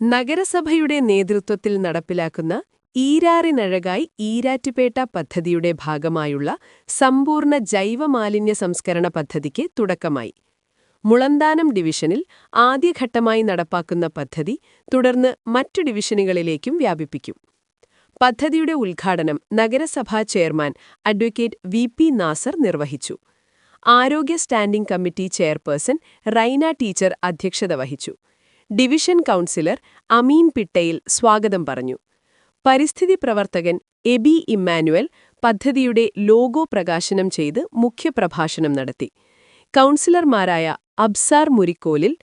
നഗരസഭയുടെ നേതൃത്വത്തിൽ നടപ്പിലാക്കുന്ന ഈരാറിനഴകായി ഈരാറ്റുപേട്ട പദ്ധതിയുടെ ഭാഗമായുള്ള സമ്പൂർണ്ണ ജൈവമാലിന്യ സംസ്കരണ പദ്ധതിക്ക് തുടക്കമായി. മുളന്താനം ഡിവിഷനിൽ ആദ്യഘട്ടമായി നടപ്പാക്കുന്ന പദ്ധതി തുടർന്ന് മറ്റു ഡിവിഷനുകളിലേക്കും വ്യാപിപ്പിക്കും. പദ്ധതിയുടെ ഉദ്ഘാടനം നഗരസഭാ ചെയർമാൻ അഡ്വക്കേറ്റ് വി.പി. നാസർ നിർവഹിച്ചു. ആരോഗ്യ standing committee chairperson Rhine teacher അധ്യക്ഷത വഹിച്ചു. ഡിവിഷൻ കൗൺസിലർ അമീൻ പിട്ടയിൽ സ്വാഗതം പറഞ്ഞു. പരിസ്ഥിതി പ്രവർത്തകൻ എബി ഇമ്മാനുവൽ പദ്ധതിയുടെ ലോഗോ പ്രകാശനം ചെയ്ത് മുഖ്യപ്രഭാഷണം നടത്തി. കൗൺസിലർമാരായ Absar Murikkolil,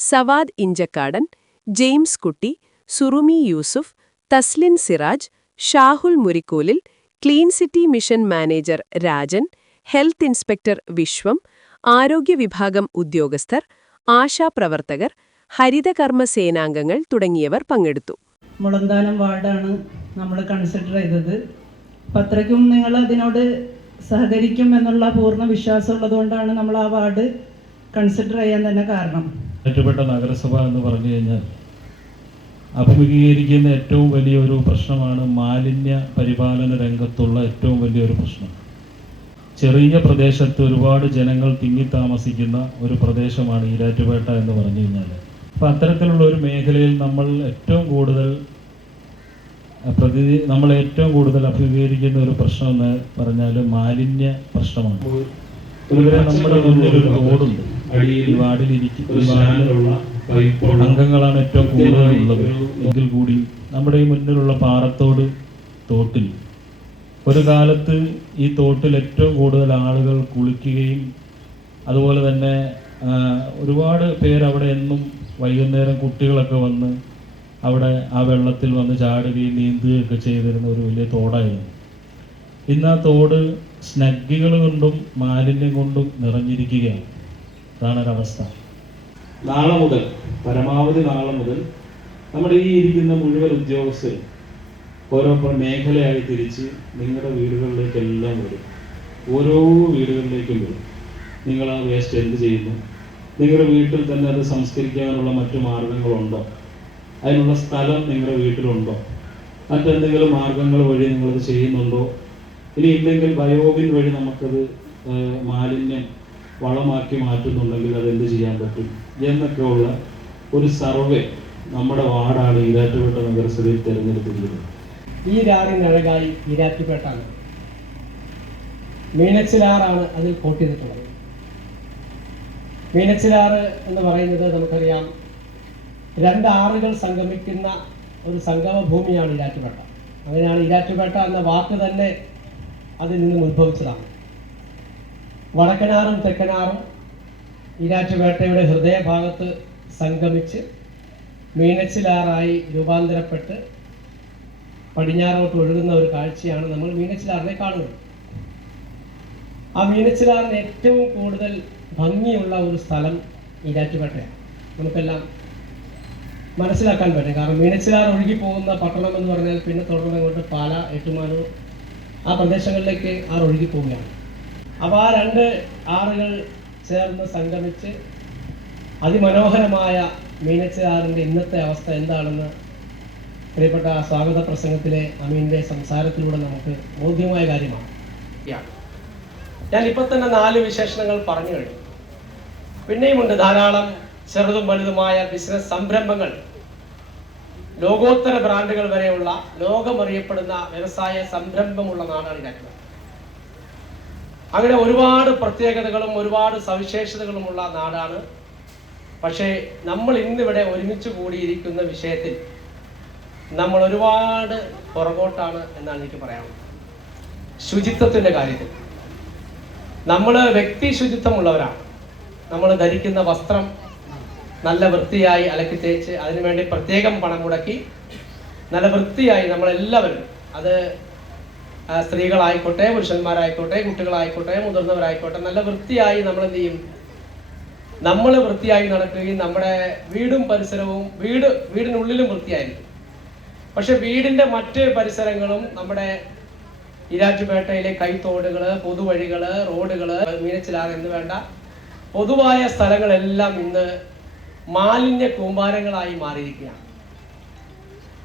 Savad Inchakkadan, James Kutty, Surumi Yusuf, Taslin Siraj, Shahul Murikkolil, clean city mission manager Rajan, health inspector Vishwam, ആരോഗ്യ വിഭാഗം ഉദ്യോഗസ്ഥർ, ആശാപ്രവർത്തകർ, ഹരിതകർമ്മ സേനാംഗങ്ങൾ തുടങ്ങിയവർ പങ്കെടുത്തു. മുളന്താനം വാർഡാണ് നമ്മൾ കൺസിഡർ ചെയ്തത്. അത്രയ്ക്കും നിങ്ങൾ അതിനോട് സഹകരിക്കും എന്നുള്ള പൂർണ്ണ വിശ്വാസം ഉള്ളതുകൊണ്ടാണ് നമ്മൾ ആ വാർഡ് കൺസിഡർ ചെയ്യാൻ തന്നെ കാരണം. ഏറ്റപ്പെട്ട നഗരസഭ എന്ന് പറഞ്ഞു കഴിഞ്ഞാൽ അഭിമുഖീകരിക്കുന്ന ഏറ്റവും വലിയൊരു പ്രശ്നമാണ് മാലിന്യ പരിപാലന രംഗത്തുള്ള ഏറ്റവും വലിയൊരു പ്രശ്നം. ചെറിയ പ്രദേശത്ത് ഒരുപാട് ജനങ്ങൾ തിങ്ങിത്താമസിക്കുന്ന ഒരു പ്രദേശമാണ് ഈരാറ്റുപേട്ട എന്ന് പറഞ്ഞു കഴിഞ്ഞാൽ. അപ്പം അത്തരത്തിലുള്ള ഒരു മേഖലയിൽ നമ്മൾ ഏറ്റവും കൂടുതൽ അഭിമുഖീകരിക്കുന്ന ഒരു പ്രശ്നം എന്ന് പറഞ്ഞാൽ മാലിന്യ പ്രശ്നമാണ്. നമ്മുടെ മുന്നിലൊരു റോഡുണ്ട്. ഈ വാർഡിലുള്ള അംഗങ്ങളാണ് ഏറ്റവും കൂടുതലുള്ളത്. എങ്കിൽ കൂടി നമ്മുടെ ഈ മുന്നിലുള്ള പാറത്തോട് തോട്ടിൽ ഒരു കാലത്ത് ഈ തോട്ടിൽ ഏറ്റവും കൂടുതൽ ആളുകൾ കുളിക്കുകയും അതുപോലെ തന്നെ ഒരുപാട് പേര് അവിടെ എന്നും വൈകുന്നേരം കുട്ടികളൊക്കെ വന്ന് അവിടെ ആ വെള്ളത്തിൽ വന്ന് ചാടുകയും നീന്തുകയൊക്കെ ചെയ്തിരുന്ന ഒരു വലിയ തോടായിരുന്നു. ഇന്ന് ആ തോട് സ്നഗ്ഗികൾ കൊണ്ടും മാലിന്യം കൊണ്ടും നിറഞ്ഞിരിക്കുകയാണ്. അതാണൊരവസ്ഥ. പരമാവധി നാളെ മുതൽ നമ്മുടെ ഈ ഇരിക്കുന്ന മുഴുവൻ ഉദ്യോഗസ്ഥരും ഓരോ മേഖലയായി തിരിച്ച് നിങ്ങളുടെ വീടുകളിലേക്കെല്ലാം വരും. ഓരോ വീടുകളിലേക്കും വരും. നിങ്ങൾ ആ വേസ്റ്റ് എന്ത് ചെയ്യുന്നു, നിങ്ങളുടെ വീട്ടിൽ തന്നെ അത് സംസ്കരിക്കാനുള്ള മറ്റു മാർഗങ്ങളുണ്ടോ, അതിനുള്ള സ്ഥലം നിങ്ങളുടെ വീട്ടിലുണ്ടോ, മറ്റെന്തെങ്കിലും മാർഗങ്ങൾ വഴി നിങ്ങളത് ചെയ്യുന്നുണ്ടോ, ഇനി ഇല്ലെങ്കിൽ ബയോബിൻ വഴി നമുക്കത് മാലിന്യം വളമാക്കി മാറ്റുന്നുണ്ടെങ്കിൽ അതെന്ത് ചെയ്യാൻ പറ്റും എന്നൊക്കെയുള്ള ഒരു സർവേ നമ്മുടെ വാർഡാണ് ഈരാറ്റുപേട്ട നഗരസഭയിൽ തിരഞ്ഞെടുത്തിരിക്കുന്നത്. ഈരാറിനഴകായി ഈരാറ്റുപേട്ടാണ്. മീനച്ചിലാറാണ് അതിൽ കോട്ട് ചെയ്തിട്ടുള്ളത്. മീനച്ചിലാറ് എന്ന് പറയുന്നത് നമുക്കറിയാം, രണ്ട് ആറുകൾ സംഗമിക്കുന്ന ഒരു സംഗമ ഭൂമിയാണ് ഈരാറ്റുപേട്ട. അങ്ങനെയാണ് ഈരാറ്റുപേട്ട എന്ന വാക്ക് തന്നെ അതിൽ നിന്നും ഉത്ഭവിച്ചതാണ്. വടക്കനാറും തെക്കനാറും ഈരാറ്റുപേട്ടയുടെ ഹൃദയഭാഗത്ത് സംഗമിച്ച് മീനച്ചിലാറായി രൂപാന്തരപ്പെട്ട് പടിഞ്ഞാറോട്ട് ഒഴുകുന്ന ഒരു കാഴ്ചയാണ് നമ്മൾ മീനച്ചിലാറിനെ കാണുന്നത്. ആ മീനച്ചിലാറിന് ഏറ്റവും കൂടുതൽ ഭംഗിയുള്ള ഒരു സ്ഥലം ഈരാറ്റുപേട്ടയാണ്. നമുക്കെല്ലാം മനസ്സിലാക്കാൻ പറ്റും. കാരണം മീനച്ചിലാർ ഒഴുകിപ്പോകുന്ന പട്ടണം എന്ന് പറഞ്ഞാൽ പിന്നെ തുടർന്ന് കൊണ്ട് പാല, ഏറ്റുമാനൂർ ആ പ്രദേശങ്ങളിലേക്ക് ആർ ഒഴുകിപ്പോവുകയാണ്. അപ്പോൾ ആ രണ്ട് ആറുകൾ ചേർന്ന് സംഗമിച്ച് അതിമനോഹരമായ മീനച്ചിലാറിൻ്റെ ഇന്നത്തെ അവസ്ഥ എന്താണെന്ന് പ്രിയപ്പെട്ട സ്വാഗത പ്രസംഗത്തിലെ അമീൻ്റെ സംസാരത്തിലൂടെ നമുക്ക് ബോധ്യമായ കാര്യമാണ്. ഞാൻ ഇപ്പോൾ തന്നെ 4 വിശേഷണങ്ങൾ പറഞ്ഞു കഴിഞ്ഞു. പിന്നെയുമുണ്ട് ധാരാളം ചെറുതും വലുതുമായ ബിസിനസ് സംരംഭങ്ങൾ, ലോകോത്തര ബ്രാൻഡുകൾ വരെയുള്ള ലോകമറിയപ്പെടുന്ന വ്യവസായ സംരംഭമുള്ള നാടാണ് ഈരാറ്റുപേട്ട. അങ്ങനെ ഒരുപാട് പ്രത്യേകതകളും ഒരുപാട് സവിശേഷതകളുമുള്ള നാടാണ്. പക്ഷേ നമ്മൾ ഇന്നിവിടെ ഒരുമിച്ച് കൂടിയിരിക്കുന്ന വിഷയത്തിൽ നമ്മൾ ഒരുപാട് പുറകോട്ടാണ് എന്നാണ് എനിക്ക് പറയാനുള്ളത്. ശുചിത്വത്തിൻ്റെ കാര്യത്തിൽ നമ്മൾ വ്യക്തി ശുചിത്വമുള്ളവരാണ്. നമ്മൾ ധരിക്കുന്ന വസ്ത്രം നല്ല വൃത്തിയായി അലക്കി തേച്ച് അതിനുവേണ്ടി പ്രത്യേകം പണം മുടക്കി നല്ല വൃത്തിയായി നമ്മളെല്ലാവരും, അത് സ്ത്രീകളായിക്കോട്ടെ, പുരുഷന്മാരായിക്കോട്ടെ, കുട്ടികളായിക്കോട്ടെ, മുതിർന്നവരായിക്കോട്ടെ, നല്ല വൃത്തിയായി നമ്മൾ എന്ത് ചെയ്യും, നമ്മൾ വൃത്തിയായി നടക്കുകയും നമ്മുടെ വീടും പരിസരവും വീടിനുള്ളിലും വൃത്തിയായിരിക്കും. പക്ഷെ വീടിൻ്റെ മറ്റ് പരിസരങ്ങളും നമ്മുടെ ഈരാറ്റുപേട്ടയിലെ കൈത്തോടുകൾ, പൊതുവഴികൾ, റോഡുകൾ, മീനച്ചിലാർ എന്ന് വേണ്ട പൊതുവായ സ്ഥലങ്ങളെല്ലാം ഇന്ന് മാലിന്യ കൂമ്പാരങ്ങളായി മാറിയിരിക്കുകയാണ്.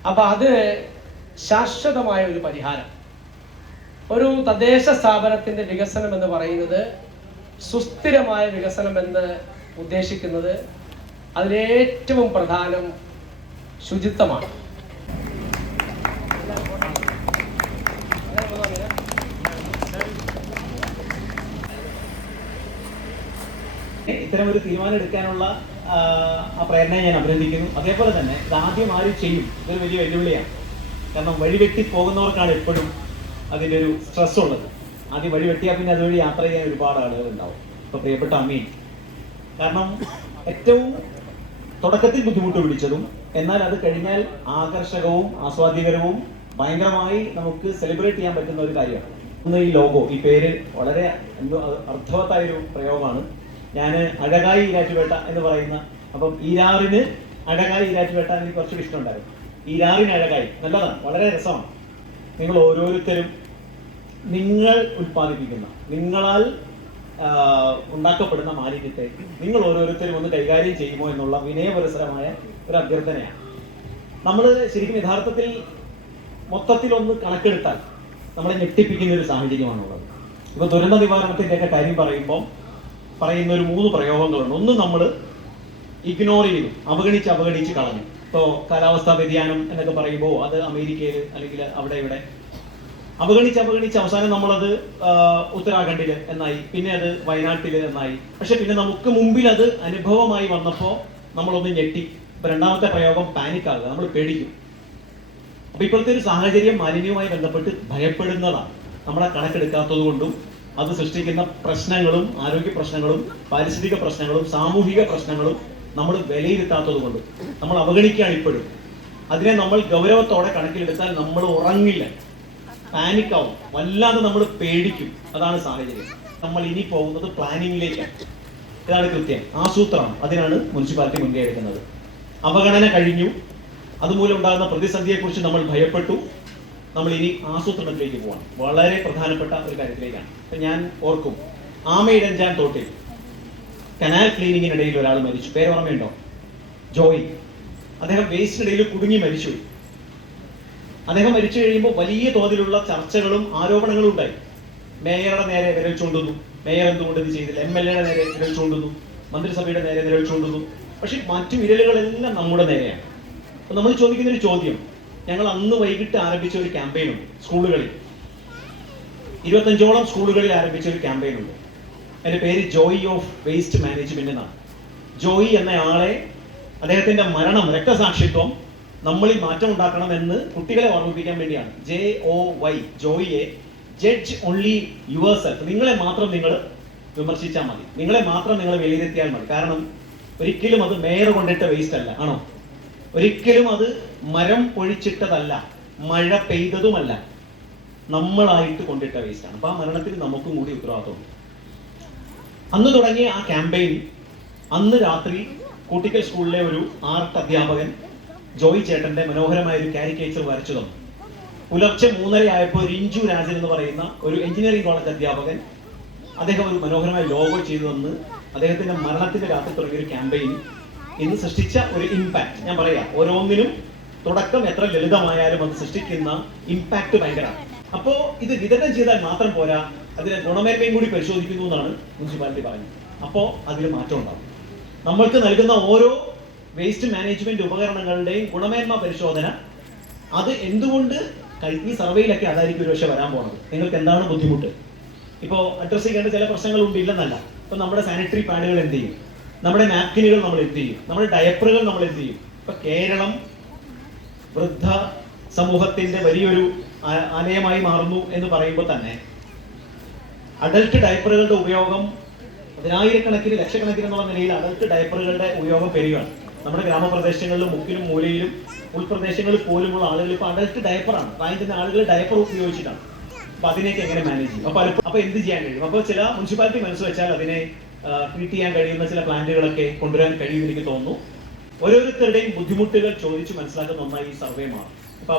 അപ്പം അത് ശാശ്വതമായ ഒരു പരിഹാരം. ഒരു തദ്ദേശ സ്ഥാപനത്തിൻ്റെ വികസനം എന്ന് പറയുന്നത് സുസ്ഥിരമായ വികസനം എന്ന് ഉദ്ദേശിക്കുന്നത് അതിലേറ്റവും പ്രധാനം ശുചിത്വമാണ്. ഇത്തരം ഒരു തീരുമാനം എടുക്കാനുള്ള ആ പ്രേരണയെ ഞാൻ അഭിനന്ദിക്കുന്നു. അതേപോലെ തന്നെ ഇത് ആദ്യം ആരും ചെയ്യും, ഇതൊരു വലിയ വെല്ലുവിളിയാണ്. കാരണം വഴിവെട്ടി പോകുന്നവർക്കാണ് എപ്പോഴും അതിൻ്റെ ഒരു സ്ട്രെസ് ഉള്ളത്. ആദ്യം വഴി വെട്ടിയാൽ പിന്നെ അതുവഴി യാത്ര ചെയ്യാൻ ഒരുപാട് ആളുകൾ ഉണ്ടാവും. ഇപ്പോൾ പ്രിയപ്പെട്ട അമ്മയും, കാരണം ഏറ്റവും തുടക്കത്തിൽ ബുദ്ധിമുട്ട് പിടിച്ചതും എന്നാൽ അത് കഴിഞ്ഞാൽ ആകർഷകവും ആസ്വാദ്യകരവും ഭയങ്കരമായി നമുക്ക് സെലിബ്രേറ്റ് ചെയ്യാൻ പറ്റുന്ന ഒരു കാര്യമാണ്. ഒന്ന് ഈ ലോഗോ, ഈ പേര് വളരെ അർത്ഥവത്തായൊരു പ്രയോഗമാണ്. ഞാൻ അഴകായി ഈരാറ്റുപേട്ട എന്ന് പറയുന്ന, അപ്പം ഈരാറിന് അഴകായി ഈരാറ്റുപേട്ട എനിക്ക് കുറച്ചുകൂടി ഇഷ്ടമുണ്ടായിരുന്നു. ഈരാറിന് അഴകായി നല്ലതാണ്, വളരെ രസമാണ്. നിങ്ങൾ ഓരോരുത്തരും നിങ്ങൾ ഉൽപ്പാദിപ്പിക്കുന്ന, നിങ്ങളാൽ ഉണ്ടാക്കപ്പെടുന്ന മാലിന്യത്തെ നിങ്ങൾ ഓരോരുത്തരും ഒന്ന് കൈകാര്യം ചെയ്യുമോ എന്നുള്ള വിനയപരിസരമായ ഒരു അഭ്യർത്ഥനയാണ്. നമ്മൾ ശരിക്കും യഥാർത്ഥത്തിൽ മൊത്തത്തിലൊന്ന് കണക്കെടുത്താൽ നമ്മളെ ഞെട്ടിപ്പിക്കുന്ന ഒരു സാഹചര്യമാണുള്ളത്. ഇപ്പോൾ ദുരന്ത നിവാരണത്തിൻ്റെയൊക്കെ കാര്യം പറയുമ്പോൾ പറയുന്ന ഒരു 3 പ്രയോഗങ്ങളുണ്ട്. ഒന്ന് നമ്മൾ ഇഗ്നോർ ചെയ്തു, അവഗണിച്ച് കളഞ്ഞു. ഇപ്പോൾ കാലാവസ്ഥാ വ്യതിയാനം എന്നൊക്കെ പറയുമ്പോൾ അത് അമേരിക്കയിൽ അല്ലെങ്കിൽ അവിടെ ഇവിടെ അവഗണിച്ച് അവസാനം നമ്മളത് ഉത്തരാഖണ്ഡിൽ എന്നായി, പിന്നെ അത് വയനാട്ടിൽ എന്നായി. പക്ഷെ പിന്നെ നമുക്ക് മുമ്പിൽ അത് അനുഭവമായി വന്നപ്പോൾ നമ്മളൊന്ന് ഞെട്ടി. ഇപ്പൊ രണ്ടാമത്തെ പ്രയോഗം പാനിക് ആകുക, നമ്മൾ പേടിക്കും. അപ്പൊ ഇപ്പോഴത്തെ ഒരു സാഹചര്യം മാലിന്യവുമായി ബന്ധപ്പെട്ട് ഭയപ്പെടുന്നതാണ്. നമ്മളെ കണക്കെടുക്കാത്തത് കൊണ്ടും അത് സൃഷ്ടിക്കുന്ന പ്രശ്നങ്ങളും ആരോഗ്യ പ്രശ്നങ്ങളും പാരിസ്ഥിതിക പ്രശ്നങ്ങളും സാമൂഹിക പ്രശ്നങ്ങളും നമ്മൾ വിലയിരുത്താത്തത് കൊണ്ടും നമ്മൾ അവഗണിക്കുകയാണ് ഇപ്പോഴും. അതിനെ നമ്മൾ ഗൗരവത്തോടെ കണക്കിലെടുത്താൽ നമ്മൾ ഉറങ്ങില്ല, പാനിക്കാവും, വല്ലാതെ നമ്മൾ പേടിക്കും. അതാണ് സാഹചര്യം. നമ്മൾ ഇനി പോകുന്നത് പ്ലാനിങ്ങിലേക്കാണ്. ഇതാണ് കൃത്യം ആസൂത്രണം. അതിനാണ് മുനിസിപ്പാലിറ്റി മുൻകൈ എടുക്കുന്നത്. അവഗണന കഴിഞ്ഞു, അതുമൂലം ഉണ്ടാകുന്ന പ്രതിസന്ധിയെക്കുറിച്ച് നമ്മൾ ഭയപ്പെട്ടു. നമ്മൾ ഇനി ആസൂത്രണത്തിലേക്ക് പോകണം. വളരെ പ്രധാനപ്പെട്ട ഒരു കാര്യത്തിലേക്കാണ്. ഇപ്പം ഞാൻ ഓർക്കും, ആമയിഴഞ്ചാൻ തോട്ടിൽ കനാൽ ക്ലീനിങ്ങിനിടയിൽ ഒരാൾ മരിച്ചു. പേര് ഓർമ്മയുണ്ടോ? ജോയി. അദ്ദേഹം വേസ്റ്റിനിടയിൽ കുടുങ്ങി മരിച്ചു. അദ്ദേഹം മരിച്ചു കഴിയുമ്പോൾ വലിയ തോതിലുള്ള ചർച്ചകളും ആരോപണങ്ങളും ഉണ്ടായി. മേയറുടെ നേരെ വിരൽ ചൂണ്ടുന്നു, മേയർ എന്തുകൊണ്ട് ഇത് ചെയ്തില്ല, MLA യുടെ നേരെ വിരൽ ചൂണ്ടുന്നു, മന്ത്രിസഭയുടെ നേരെ വിരൽ ചൂണ്ടുന്നു. പക്ഷെ മറ്റു വിരലുകളെല്ലാം നമ്മുടെ നേരെയാണ്. അപ്പൊ നമ്മൾ ചോദിക്കുന്ന ഒരു ചോദ്യം, ഞങ്ങൾ അന്ന് വൈകിട്ട് ആരംഭിച്ച ഒരു ക്യാമ്പയിനുണ്ട് സ്കൂളുകളിൽ, 25ഓളം സ്കൂളുകളിൽ ആരംഭിച്ച ഒരു ക്യാമ്പയിനുണ്ട്. അതിന്റെ പേര് ജോയി ഓഫ് വേസ്റ്റ് മാനേജ്മെന്റ് എന്നാണ്. ജോയി എന്നയാളെ, അദ്ദേഹത്തിന്റെ മരണം, രക്തസാക്ഷിത്വം നമ്മളിൽ മാറ്റം ഉണ്ടാക്കണമെന്ന് കുട്ടികളെ ഓർമ്മിപ്പിക്കാൻ വേണ്ടിയാണ്. JOY, ജോയിയെ ജഡ്ജ് ഓൺലി യുവർ സെൽഫ്. നിങ്ങളെ മാത്രം നിങ്ങൾ വിമർശിച്ചാൽ മതി, നിങ്ങളെ മാത്രം നിങ്ങൾ വിലയിരുത്തിയാൽ മതി. കാരണം ഒരിക്കലും അത് മേയർ കൊണ്ടിട്ട വേസ്റ്റ് അല്ല, ആണോ? ഒരിക്കലും അത് മരം പൊഴിച്ചിട്ടതല്ല, മഴ പെയ്തതുമല്ല, നമ്മളായിട്ട് കൊണ്ടിട്ട വേസ്റ്റാണ്. അപ്പൊ ആ മരണത്തിന് നമുക്കും കൂടി ഉത്തരവാദിത്വമുണ്ട്. അന്ന് തുടങ്ങിയ ആ ക്യാമ്പയിൻ അന്ന് രാത്രി കൂട്ടിക്കൽ സ്കൂളിലെ ഒരു ആർട്ട് അധ്യാപകൻ ജോയി ചേട്ടന്റെ മനോഹരമായ ഒരു കാരിക്കേച്ചർ വരച്ചു തന്നു. പുലർച്ചെ 3:30 ആയപ്പോൾ റിഞ്ചു രാജൻ എന്ന് പറയുന്ന ഒരു എഞ്ചിനീയറിംഗ് കോളേജ് അധ്യാപകൻ, അദ്ദേഹം ഒരു മനോഹരമായ ലോഗോ ചെയ്തു തന്ന് അദ്ദേഹത്തിന്റെ മരണത്തിന്റെ രാത്രി തുടങ്ങിയ ഒരു ക്യാമ്പയിൻ ഇന്ന് സൃഷ്ടിച്ച ഒരു ഇമ്പാക്ട് ഞാൻ പറയാം. ഓരോന്നിനും തുടക്കം എത്ര ലളിതമായാലും അത് സൃഷ്ടിക്കുന്ന ഇമ്പാക്ട് ഭയങ്കരമാണ്. അപ്പോ ഇത് വിതരണം ചെയ്താൽ മാത്രം പോരാ, അതിന്റെ ഗുണമേന്മയും കൂടി പരിശോധിക്കുന്നു എന്നാണ് മുനിസിപ്പാലിറ്റി പറഞ്ഞത്. അപ്പോൾ അതിൽ മാറ്റം ഉണ്ടാവും. നമ്മൾക്ക് നൽകുന്ന ഓരോ വേസ്റ്റ് മാനേജ്മെന്റ് ഉപകരണങ്ങളുടെയും ഗുണമേന്മ പരിശോധന, അത് എന്തുകൊണ്ട് ഈ സർവേയിലൊക്കെ അതായിരിക്കും ഒരു പക്ഷേ വരാൻ പോകുന്നത്. നിങ്ങൾക്ക് എന്താണ് ബുദ്ധിമുട്ട്, ഇപ്പോൾ അഡ്രസ് ചെയ്യേണ്ട ചില പ്രശ്നങ്ങളുണ്ട്, ഇല്ലെന്നല്ല. ഇപ്പൊ നമ്മുടെ സാനിറ്ററി പാഡുകൾ എന്ത് ചെയ്യും, നമ്മുടെ നാപ്കിനുകൾ നമ്മൾ എന്ത് ചെയ്യും, നമ്മുടെ ഡയപ്പറുകൾ നമ്മൾ എന്ത് ചെയ്യും. ഇപ്പൊ കേരളം വൃദ്ധ സമൂഹത്തിന്റെ വലിയൊരു ആലയമായി മാറുന്നു എന്ന് പറയുമ്പോൾ തന്നെ അഡൽട്ട് ഡയപ്പറുകളുടെ ഉപയോഗം 10,000-കണക്കിന് ലക്ഷക്കണക്കിന് എന്നുള്ള നിലയിൽ അഡൽട്ട് ഡയപ്പറുകളുടെ ഉപയോഗം പെരുകയാണ്. നമ്മുടെ ഗ്രാമപ്രദേശങ്ങളിലും മുക്കിലും മൂലയിലും ഉൾപ്രദേശങ്ങളിൽ പോലുമുള്ള ആളുകൾ ഇപ്പൊ അഡൽട്ട് ഡയപ്പറാണ്. പ്രായത്തിന്റെ ആളുകൾ ഡയപ്പർ ഉപയോഗിച്ചിട്ടാണ്. അപ്പൊ അതിനെയൊക്കെ എങ്ങനെ മാനേജ് ചെയ്യും? അപ്പൊ എന്ത് ചെയ്യാൻ കഴിയും? അപ്പോൾ ചില മുനിസിപ്പാലിറ്റി മനസ്സ് വെച്ചാൽ അതിനെ ട്രീറ്റ് ചെയ്യാൻ കഴിയുന്ന ചില പ്ലാന്റുകളൊക്കെ കൊണ്ടുവരാൻ കഴിയുമെന്ന് എനിക്ക് തോന്നുന്നു. ഓരോരുത്തരുടെയും ബുദ്ധിമുട്ടുകൾ ചോദിച്ച് മനസ്സിലാക്കുന്ന ഒന്നായി ഈ സർവേ മാറും. അപ്പൊ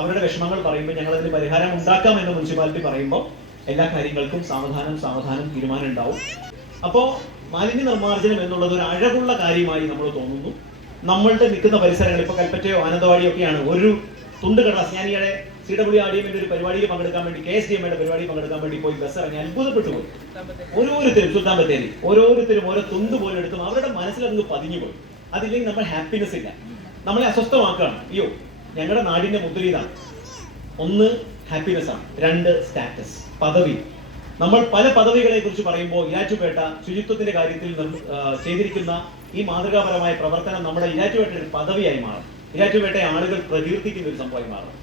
അവരുടെ വിഷമങ്ങൾ പറയുമ്പോൾ ഞങ്ങൾ അതിന് പരിഹാരം ഉണ്ടാക്കാം എന്ന് മുനിസിപ്പാലിറ്റി പറയുമ്പോൾ എല്ലാ കാര്യങ്ങൾക്കും സാവധാനം തീരുമാനം ഉണ്ടാവും. അപ്പോൾ മാലിന്യ നിർമ്മാർജ്ജനം എന്നുള്ളത് ഒരു അഴകുള്ള കാര്യമായി നമ്മൾ തോന്നുന്നു. നമ്മളുടെ നിൽക്കുന്ന പരിസരങ്ങൾ ഇപ്പോൾ കൽപ്പറ്റയോ മാനന്തവാടിയോ ഒക്കെയാണ്. ഒരു തുണ്ട് കടലാസ്, ഞാൻ ഈയിടെ CWRDM ഒരു പരിപാടിയിൽ പങ്കെടുക്കാൻ വേണ്ടി, KSDMയുടെ പരിപാടിയിൽ പങ്കെടുക്കാൻ വേണ്ടി പോയി ബസ് ഇറങ്ങി അത്ഭുതപ്പെട്ടു പോയി. ഓരോരുത്തരും സുൽത്താൻ ബത്തേരി ഓരോരുത്തരും ഓരോ തുണ്ട് പോലും എടുത്തും അവരുടെ മനസ്സിലങ്ങ് പതിഞ്ഞു പോയി. അതില്ലെങ്കിൽ നമ്മൾ ഹാപ്പിനെസ് ഇല്ല, നമ്മളെ അസ്വസ്ഥമാക്കുകയാണ്. അയ്യോ, ഞങ്ങളുടെ നാടിന്റെ മുദ്ര ഇതാണ്. ഒന്ന് ഹാപ്പിനെസ് ആണ്, രണ്ട് സ്റ്റാറ്റസ്, പദവി. നമ്മൾ പല പദവികളെ കുറിച്ച് പറയുമ്പോൾ ഈരാറ്റുപേട്ട ശുചിത്വത്തിന്റെ കാര്യത്തിൽ ചെയ്തിരിക്കുന്ന ഈ മാതൃകാപരമായ പ്രവർത്തനം നമ്മുടെ ഈരാറ്റുപേട്ട ഒരു പദവിയായി മാറും. ഈരാറ്റുപേട്ട ആളുകൾ പ്രകീർത്തിക്കുന്ന ഒരു സംഭവമായി മാറും.